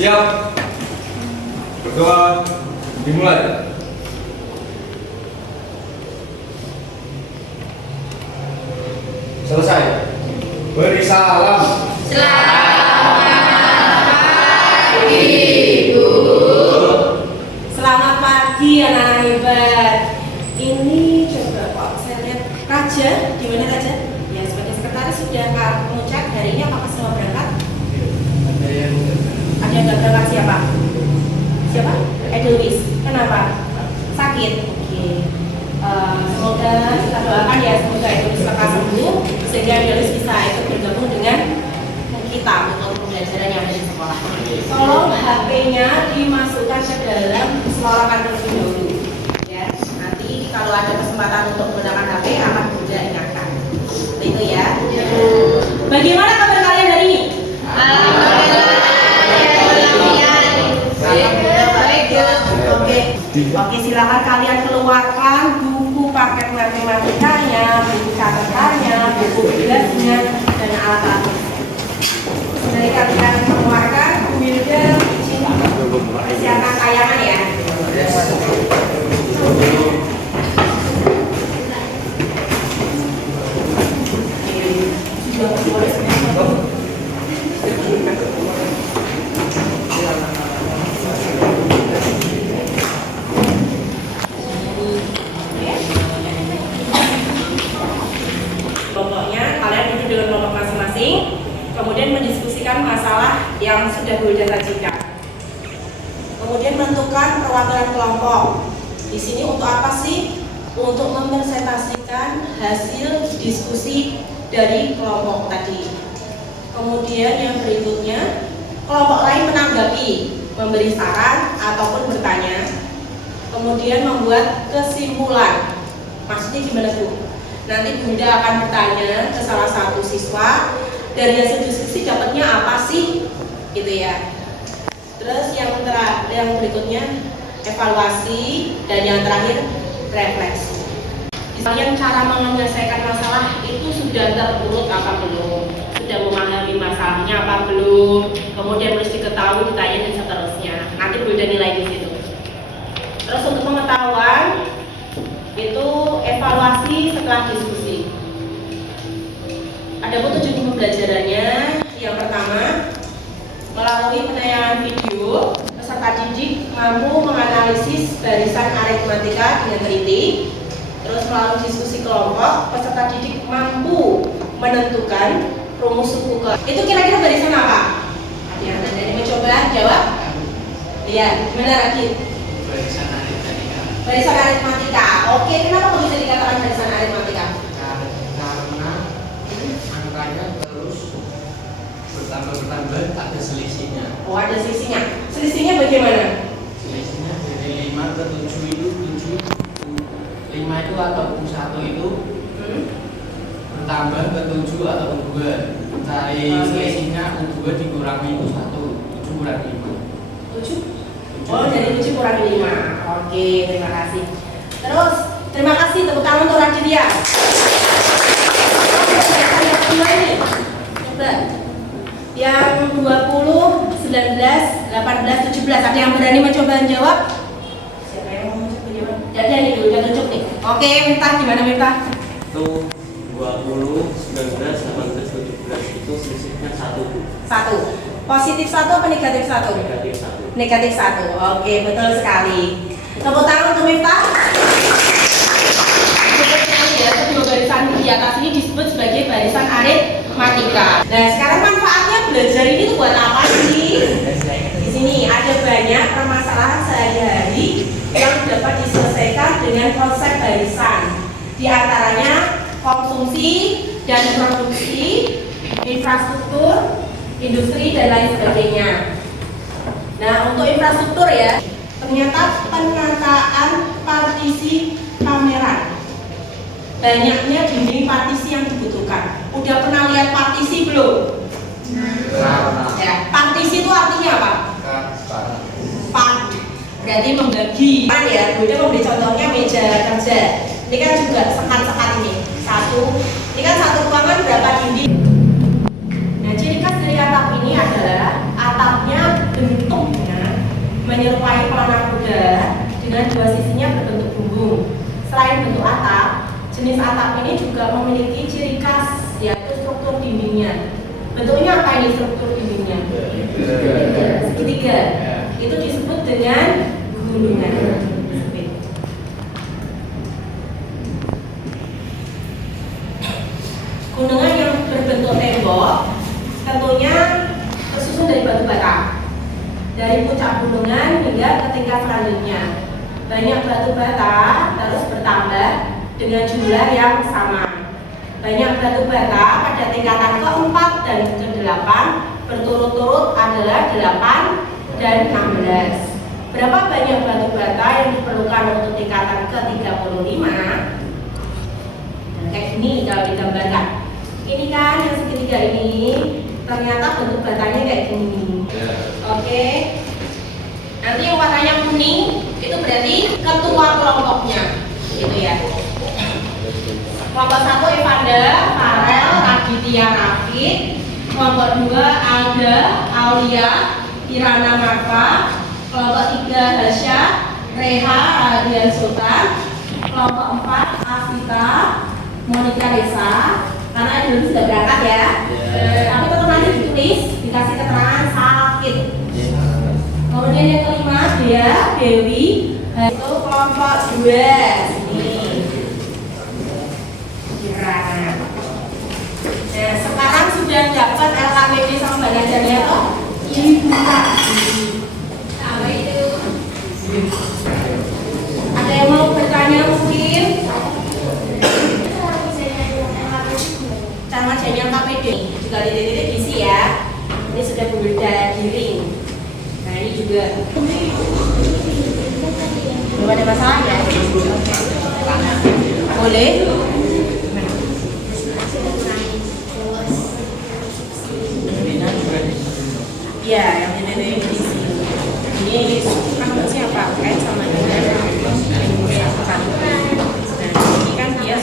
Siap. Berdoa dimulai. Selesai. Beri salam. Selamat pagi anak-anak hebat. Ini coba kok saya lihat Raja, di mana Raja? Ya sebagai sekretaris sudah kamu cek hari ini apakah semua berangkat? Ada yang nggak berangkat siapa? Siapa? Edelwis. Kenapa? Sakit. Oke. Semoga kita doakan ya semoga Edelwis lekas sembuh sehingga Edelwis bisa ikut bergabung dengan kita untuk pembelajaran yang ada di sekolah. Tolong HP-nya dimasukkan ke dalam selorokan terlebih dahulu. Ya, nanti kalau ada kesempatan untuk menggunakan HP akan mudah ingatkan. Itu ya. Bagaimana kabar kalian hari ini? Oke, silakan kalian keluarkan buku paket matematikanya, buku catatannya, buku tugasnya, dan alat-alat. Dari kalian keluarkan, Wilda, siapkan tayangan ya. Kelompoknya kalian duduk dengan kelompok masing-masing, kemudian mendiskusikan masalah yang sudah Wilda sajikan. Kemudian menentukan perwakilan kelompok. Di sini untuk apa sih? Untuk mempresentasikan hasil diskusi dari kelompok tadi. Kemudian yang berikutnya, kelompok lain menanggapi, memberi saran ataupun bertanya. Kemudian membuat kesimpulan. Maksudnya gimana Bu? Nanti Bunda akan bertanya ke salah satu siswa, dari hasil diskusi dapatnya apa sih? Gitu ya. Terus yang berikutnya evaluasi, dan yang terakhir refleksi. Kalian cara menyelesaikan masalah itu sudah terurut apa belum? Sudah memahami masalahnya apa belum? Kemudian harus diketahui, ditanya dan seterusnya. Nanti Bunda nilai di situ. Terus untuk pengetahuan itu evaluasi setelah diskusi. Ada tujuh pembelajarannya. Yang pertama, melalui penayangan video, peserta didik mampu menganalisis barisan aritmatika dengan teliti. Terus melalui diskusi kelompok, peserta didik mampu menentukan rumus suku ke. Itu kira-kira barisan apa? Ada yang mencoba jawab? Iya, gimana lagi? Barisan aritmatika. Barisan aritmatika. Oke, kenapa kok bisa dikatakan barisan aritmatika? Karena angkanya terus bertambah ada selisihnya. Oh, ada selisihnya. Selisihnya bagaimana? Selisihnya dari 5 ke 7 itu 5 itu ataupun 1 itu bertambah ke 7 ataupun 2. Cari selisihnya 2 dikurangi itu 1, 7 kurang 5. 7? Oh, dari 7 kurang 5. Oke, terima kasih. Terus, terima kasih tepuk tangan untuk Raditya. Yang kedua ini, coba. Yang 20, 19, 18, 17. Ada yang berani mencoba jawab? Siapa yang mau mencoba jawab? Jadi ini dulu, udah tunjuk nih. Oke, Miftah, gimana Miftah? Itu 20, 19, 18, 17 itu selisihnya 1. 1. Positif 1 apa negatif 1? Negatif 1. Negatif 1. Oke, betul sekali. Tepuk tangan untuk Miftah. Ya, kedua barisan di atas ini disebut sebagai barisan aritmatika. Nah, sekarang manfaatnya belajar ini tuh buat apa sih? Di sini ada banyak permasalahan sehari-hari yang dapat diselesaikan dengan konsep barisan. Di antaranya konsumsi dan produksi, infrastruktur, industri dan lain sebagainya. Nah, untuk infrastruktur ya, ternyata penataan partisi pameran. Banyaknya dinding partisi yang dibutuhkan. Udah pernah lihat partisi belum? Ya, partisi itu artinya apa? Part. Berarti membagi. Kan ya, Bunda memberi contohnya meja kerja. Ini kan juga sekat-sekat ini. Satu. Ini kan satu ruangan berapa dinding? Nah, ciri khas dari atap ini adalah atapnya bentuk menyerupai pelana kuda dengan dua sisinya berbentuk bumbung. Selain bentuk atap, jenis atap ini juga memiliki ciri khas, yaitu struktur dindingnya. Bentuknya apa ini struktur dindingnya? Segitiga. Itu disebut dengan gulungan. Gunungan yang berbentuk tembok tentunya tersusun dari batu bata. Dari puncak gunungan hingga ke tingkat selanjutnya. Banyak batu bata terus bertambah dengan jumlah yang sama. Banyak batu bata pada tingkatan keempat dan ke-8 berturut-turut adalah 8 dan 16. Berapa banyak batu bata yang diperlukan untuk tingkatan ke-35? Kayak gini kalau digambarkan. Ini kan yang segitiga ini ternyata bentuk batanya kayak gini. Oke. Nanti yang warnanya kuning itu berarti ketua kelompoknya, gitu ya. Kelompok 1 Evander, Farel, Raditya, Rafid. Kelompok 2 Alda, Aulia, Irana, Marfa. Kelompok 3 Hasya, Reha, Radian, Sultan. Kelompok 4 Afita, Monica, Resa. Karena dulu sudah berangkat ya. Tapi tetap nanti ditulis, dikasih keterangan sakit. Kemudian yang kelima dia Dewi, itu kelompok 2 ini. Kirana. Nah, sekarang sudah dapat LKPD sama belajarnya toh? Dibuka. Apa itu? Ada yang mau bertanya mungkin? Cara ngeceknya LKPD juga titik-titik diisi ya. Ini sudah berbeda giring. Nah ini juga belum ada masalah ya? Boleh? Ya, yang ini diisi. Ini kan siapa? Kait sama dengan misalkan. Nah ini kan dia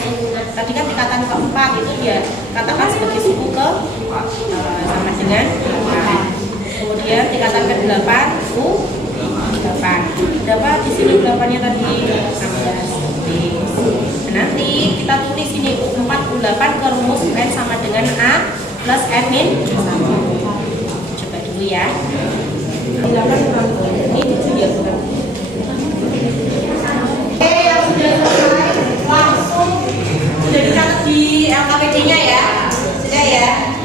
tadi kan tingkatan keempat itu dia katakan sebagai suku ke sama dengan 8. Kemudian tingkatan ke-8 U8. Berapa di sini 8-nya tadi? 16. Nanti kita tulis ini U4 U8 ke rumus N sama dengan A plus N min 1. Coba dulu ya. 8 ini 7 ya bukan? Oke, yang sudah selesai langsung sudah dicatat di LKPD-nya ya. Sudah ya.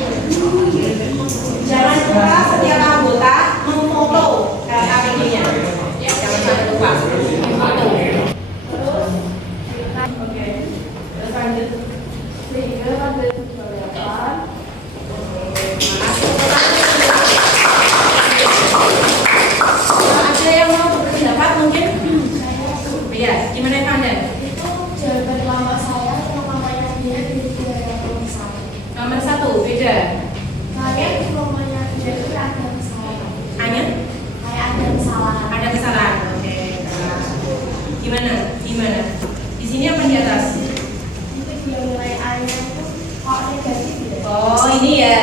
Jangan lupa setiap anggota memfoto LKPD-nya. Jangan sampai lupa foto. Terus, oke. Terus lanjut. Sehingga lanjut keberatan. Ada yang mau berpendapat mungkin? Iya, gimana Anda? Itu jawaban lama saya sama namanya dia di Nomor 1, beda. Saya rumahnya dia itu ada kesalahan. Hanya? Kayak ada kesalahan. Ada kesalahan. Oke. Gimana? Gimana? Di sini apa di atas? Itu dia nilai A-nya itu kok negatif ya? Oh, ini ya.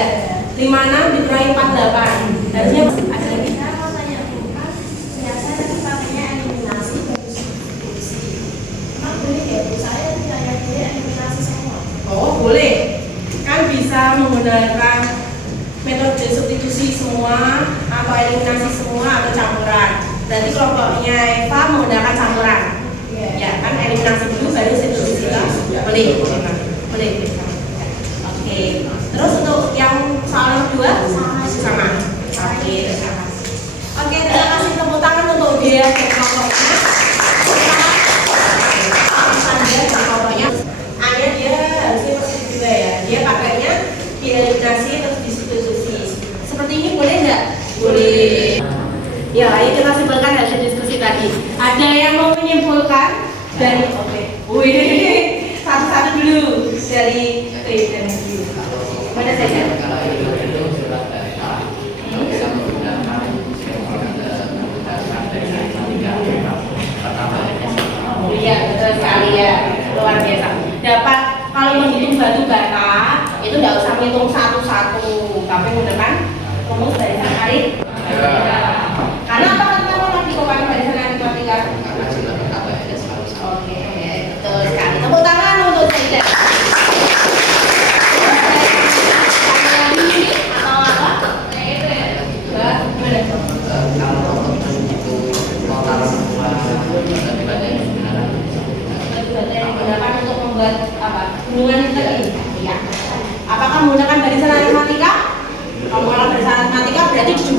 56 dikurangi 48. Harusnya ada lagi. Saya mau tanya bukan biasanya tadi pakainya eliminasi dari substitusi. Emang boleh ya Bu? Saya tidak dia eliminasi semua. Oh, boleh. Kan bisa menggunakan metode substitusi semua atau eliminasi semua atau campuran. Berarti kelompoknya Eva menggunakan campuran. Ya, kan eliminasi dulu baru substitusi. Boleh. Boleh. Oke. Terus untuk yang soal yang kedua sama. Oke. Oke, terima kasih tepuk tangan untuk dia dan kelompoknya. Dia dan kelompoknya. Hanya dia harusnya positif juga ya. Dia pakainya dieliminasi terus disubstitusi. Seperti ini boleh nggak? Boleh. Ya, ayo kita simpulkan hasil diskusi tadi. Ada yang mau menyimpulkan dari oke. Wih, satu-satu dulu dari T dan Q. Mana saja? Iya, betul sekali ya. Luar biasa. Dapat kalau menghitung batu bata itu nggak usah menghitung satu-satu, tapi menggunakan rumus dari Sakarit. Karena apa? Kalau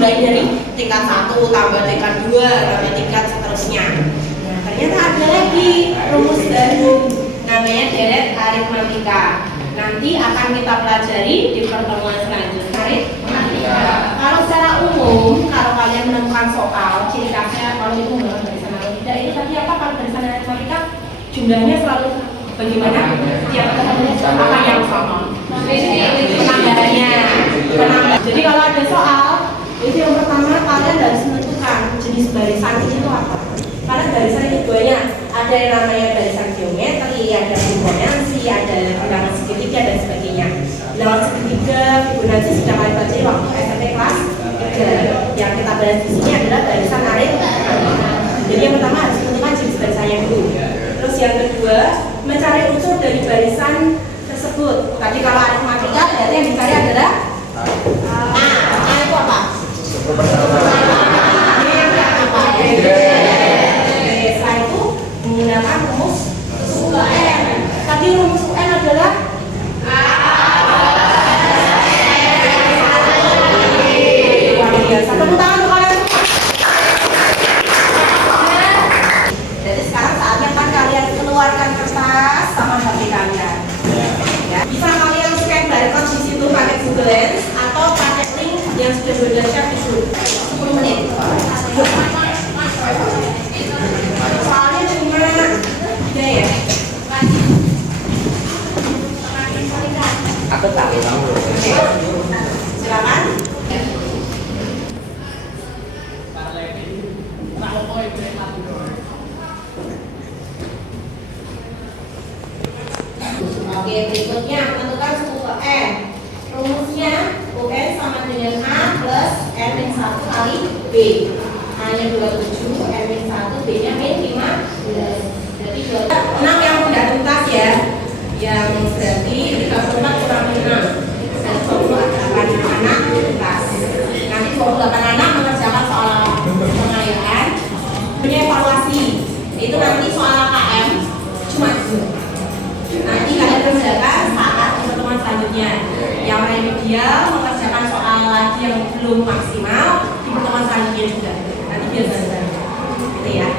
dimulai dari tingkat 1 tambah tingkat 2 tambah tingkat seterusnya. Nah, ternyata ada lagi rumus baru namanya deret aritmatika. Nanti akan kita pelajari di pertemuan selanjutnya. Kalau secara umum, kalau kalian menemukan soal, ciri khasnya kalau itu menggunakan barisan atau tidak, itu tadi apa? Kalau barisan aritmatika jumlahnya selalu bagaimana? Tiap ketemunya apa yang sama? Penambahannya. Jadi kalau ada soal, itu yang pertama kalian harus menentukan jenis barisan itu apa. Karena barisan itu banyak, ada yang namanya barisan geometri, ada Fibonacci, ada bilangan segitiga dan sebagainya. Bilangan segitiga, Fibonacci sudah kalian baca waktu SMP kelas 3. Yang kita bahas di sini adalah barisan aritmatika. Jadi yang pertama harus menentukan jenis barisannya dulu. Terus yang kedua, mencari unsur dari barisan tersebut. Tadi kalau aritmatika berarti yang dicari adalah itu apa? Setelah itu menggunakan rumus UN. Tadi rumus UN adalah luar biasa. Tepuk tangan untuk kalian semua. Jadi sekarang saatnya kan kalian keluarkan kertas sama HP kalian. Ya. Bisa kalian scan barcode di situ pakai Google Lens atau pakai link yang sudah berdasar di situ. 10 menit. Soalnya cuma 3 ya. Aku tahu kamu. Silakan. Oke, berikutnya menentukan suku UN. Rumusnya UN sama dengan A plus N-1 kali B. A-nya 27, N-1, B-nya min 15. Jadi 6 yang tidak tuntas ya. Yang berarti 34 kurang 6. Dan 28 anak tuntas. Nanti 28 anak mengerjakan soal pengayaan. Punya evaluasi. Itu nanti soal KM cuma 2. Nanti kalian kerjakan saat di pertemuan selanjutnya. Yang remedial mengerjakan soal lagi yang belum maksimal di pertemuan selanjutnya juga. Nanti biasa-biasa. Gitu ya.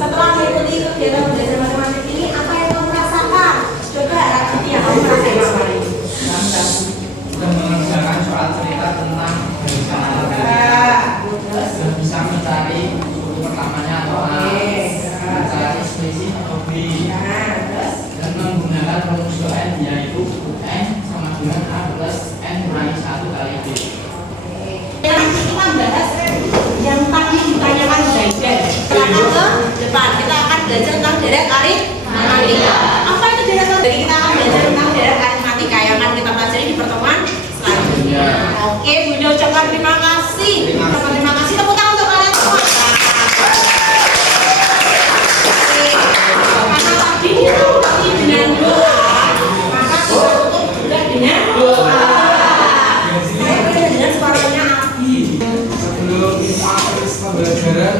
Setelah mengikuti kegiatan belajar matematik ini, apa yang kamu rasakan? Coba Raditya, yang kamu rasain apa ini? Sudah mengerjakan soal cerita tentang barisan aritmatika. Terus Dan bisa mencari suku pertamanya atau A, mencari selisih atau B, terus dan menggunakan rumus UN yaitu UN sama dengan A plus N kurangi 1 kali B. nanti kita bahas yang tadi ditanyakan Zaidan. Silakan ke depan. Kita akan belajar tentang deret aritmatika. Apa itu deret aritmatika? Jadi kita akan belajar tentang deret aritmatika yang akan kita pelajari di pertemuan selanjutnya. Oke, Bunda ucapkan terima kasih. Ucapkan terima kasih. Tepuk tangan untuk kalian semua. Karena tadi kita mulai dengan doa, maka kita tutup juga dengan doa. Saya dengan suaranya Abi. Sebelum kita terus pembelajaran,